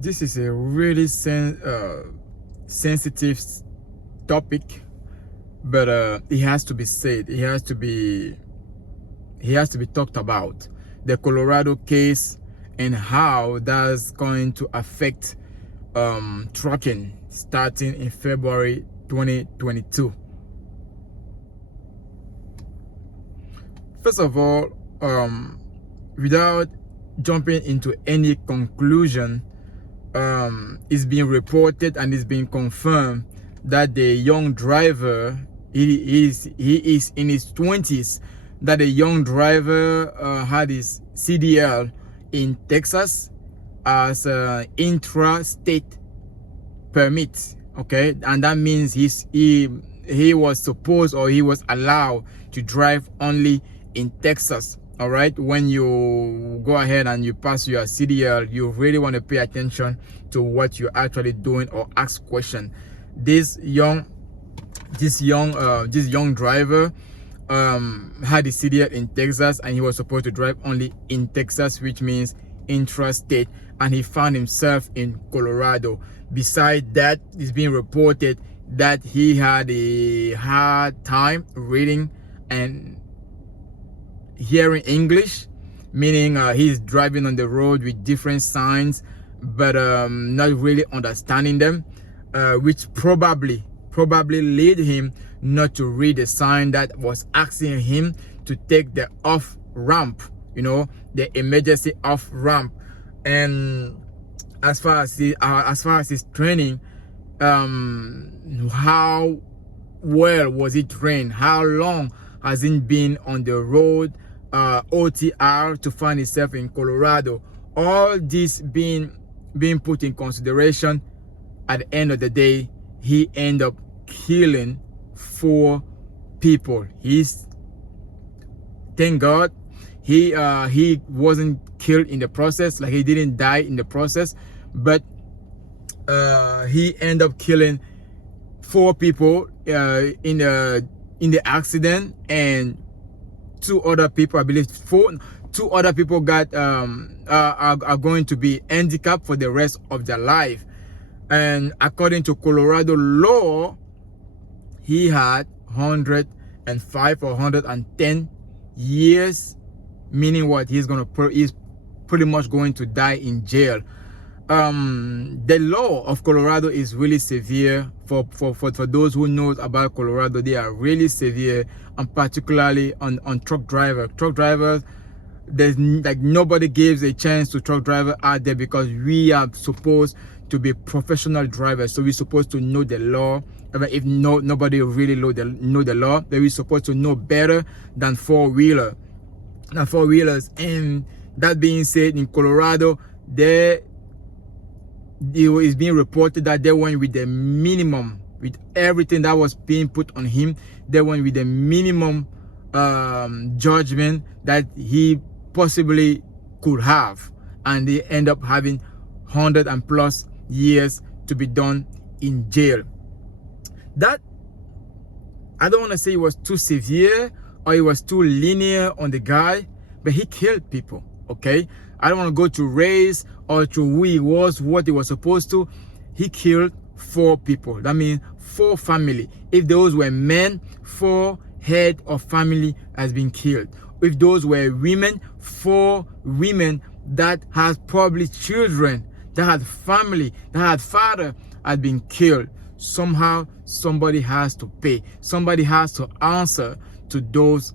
This is a really sensitive topic, but it has to be said. It has to be talked about. The Colorado case and how that's going to affect trucking starting in February 2022. First of all, without jumping into any conclusion, it's being reported and it's being confirmed that the young driver, he is in his 20s, that the young driver had his CDL in Texas as an intra-state permit. Okay, and that means he was supposed, or he was allowed to drive only in Texas. All right, when you go ahead and you pass your CDL, you really want to pay attention to what you're actually doing, or ask questions. This young driver had a CDL in Texas, and he was supposed to drive only in Texas, which means intrastate, and he found himself in Colorado. Besides that, it's being reported that he had a hard time reading and hearing English, meaning he's driving on the road with different signs, but not really understanding them, which probably led him not to read the sign that was asking him to take the off ramp, the emergency off ramp. And as far as his training, how well was he trained? How long has he been on the road, OTR, to find himself in Colorado? All this being put in consideration, at the end of the day, he ended up killing 4 people. Thank God he wasn't killed in the process, like he didn't die in the process, but he ended up killing 4 people in the accident, and 2 other people, I believe 2 other people got are going to be handicapped for the rest of their life. And according to Colorado law, he had 105 or 110 years, meaning what? He's pretty much going to die in jail. The law of Colorado is really severe. For those who know about Colorado, they are really severe, and particularly on truck drivers. There's like nobody gives a chance to truck driver out there, because we are supposed to be professional drivers, so we're supposed to know the law. If nobody really know the law, then we're supposed to know better than four-wheelers. And that being said, in Colorado, it is being reported that they went with the minimum, with everything that was being put on him. They went with the minimum judgment that he possibly could have, and they end up having 100 and plus years to be done in jail. That, I don't want to say it was too severe or it was too linear on the guy, but he killed people. Okay, I don't want to go to race or to who he was, what he was supposed to. He killed 4 people. That means 4 family. If those were men, 4 head of family has been killed. If those were women, 4 women that has probably children, that had family, that had father, had been killed. Somehow somebody has to pay. Somebody has to answer to those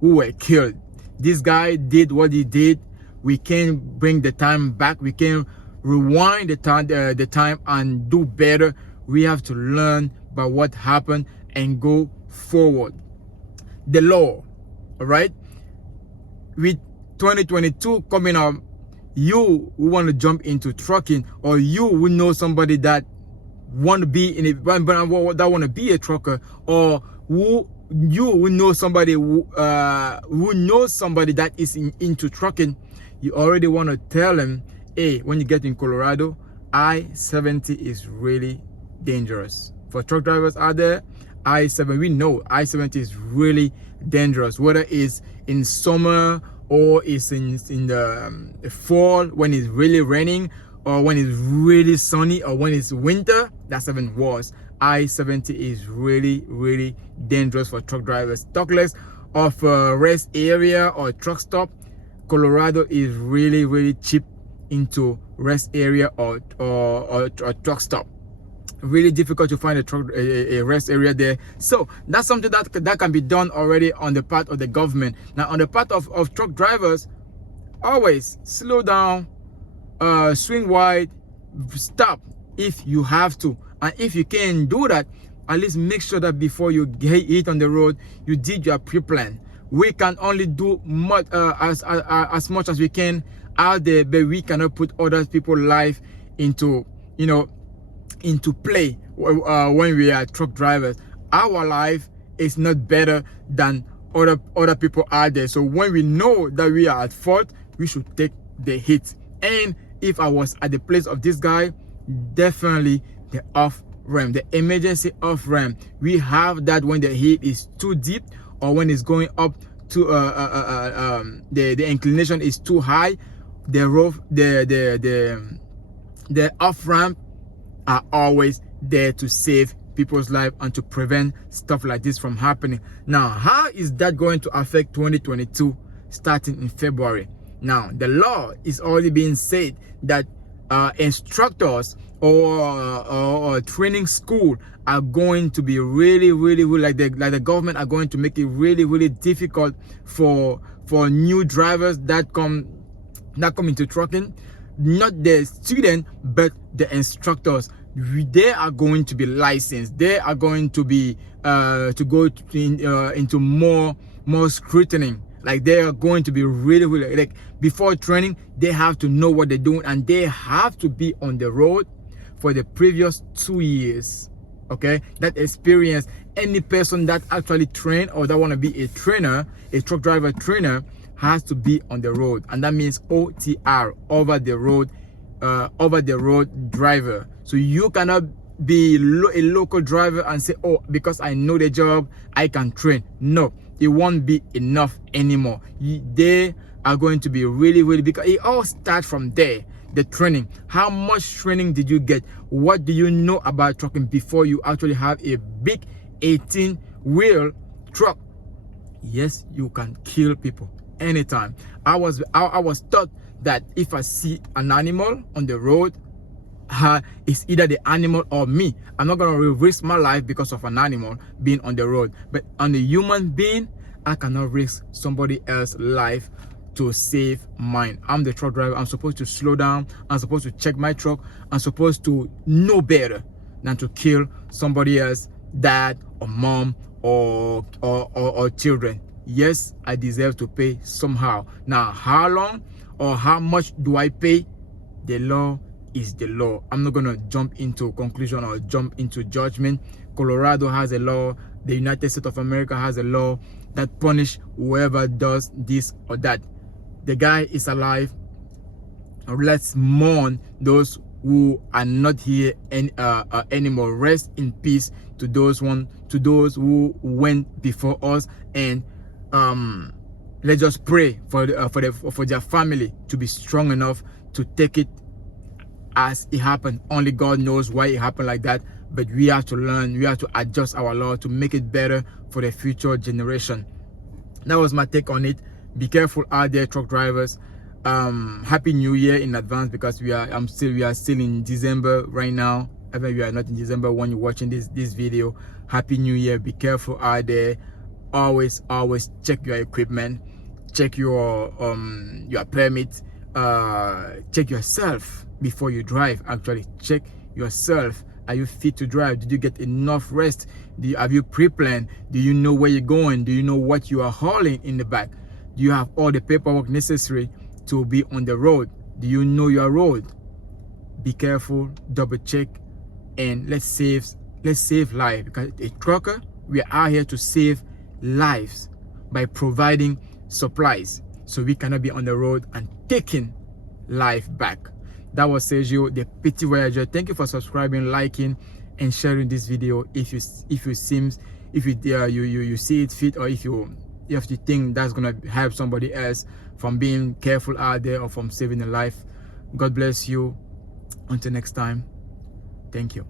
who were killed. This guy did what he did. We can bring the time back. We can rewind the time and do better. We have to learn about what happened and go forward. The law, all right? With 2022 coming up, you who want to jump into trucking, or you who know somebody that want to be in it, that want to be a trucker, or who know somebody who knows somebody that is into trucking, you already want to tell them, hey, when you get in Colorado, I-70 is really dangerous. For truck drivers out there, I-70, we know I-70 is really dangerous, whether it's in summer or it's in the fall when it's really raining, or when it's really sunny, or when it's winter, that's even worse. I-70 is really, really dangerous for truck drivers. Talk less of a rest area or truck stop. Colorado is really, really cheap into rest area or truck stop. Really difficult to find a rest area there. So that's something that can be done already on the part of the government. Now on the part of truck drivers, always slow down, swing wide, stop if you have to. And if you can't do that, at least make sure that before you get on the road, you did your pre-plan. We can only do much, as much as we can out there, but we cannot put other people's life into, you know, into play when we are truck drivers. Our life is not better than other people out there. So when we know that we are at fault, we should take the hit. And if I was at the place of this guy, definitely the off ramp, the emergency off ramp. We have that when the hit is too deep, or when it's going up to the inclination is too high. The off ramp are always there to save people's life and to prevent stuff like this from happening. Now, how is that going to affect 2022 starting in February? Now, the law is already being said that instructors or training school are going to be really like the government are going to make it really difficult for new drivers that come into trucking. Not the student, but the instructors. They are going to be licensed. They are going to be to go into more scrutiny. Like, they are going to be really like, before training, they have to know what they're doing, and they have to be on the road for the previous 2 years. Okay, that experience. Any person that actually trained or that want to be a trainer, a truck driver trainer, has to be on the road, and that means OTR, over the road driver. So you cannot be a local driver and say, oh, because I know the job, I can train. No, it won't be enough anymore. They are going to be really, because it all starts from there. The training. How much training did you get? What do you know about trucking before you actually have a big 18-wheel truck? Yes, you can kill people anytime. I was taught that if I see an animal on the road, it's either the animal or me. I'm not gonna risk my life because of an animal being on the road. But on a human being, I cannot risk somebody else's life to save mine. I'm the truck driver. I'm supposed to slow down. I'm supposed to check my truck. I'm supposed to know better than to kill somebody else, dad or mom or children. Yes, I deserve to pay somehow. Now, how long or how much do I pay? The law is the law. I'm not gonna jump into conclusion or jump into judgment. Colorado has a law. The United States of America has a law that punish whoever does this or that. The guy is alive. Let's mourn those who are not here anymore. Rest in peace to those who went before us, and let's just pray for their family to be strong enough to take it as it happened. Only God knows why it happened like that, but we have to learn. We have to adjust our law to make it better for the future generation. That was my take on it. Be careful out there, truck drivers. Happy New Year in advance, because we are still in December right now. Even we are not in December when you're watching this video. Happy New Year. Be careful out there. Always check your equipment, check your permit, check yourself before you drive. Actually, check yourself. Are you fit to drive? Did you get enough rest? Have you pre-planned? Do you know where you're going? Do you know what you are hauling in the back? Do you have all the paperwork necessary to be on the road? Do you know your road? Be careful, double check, and let's save life. Because a trucker, we are out here to save lives by providing supplies. So we cannot be on the road and taking life back. That was Sergio, the Petit Voyageur. Thank you for subscribing, liking, and sharing this video. If you see it fit, or if you think that's gonna help somebody else from being careful out there or from saving a life. God bless you. Until next time, thank you.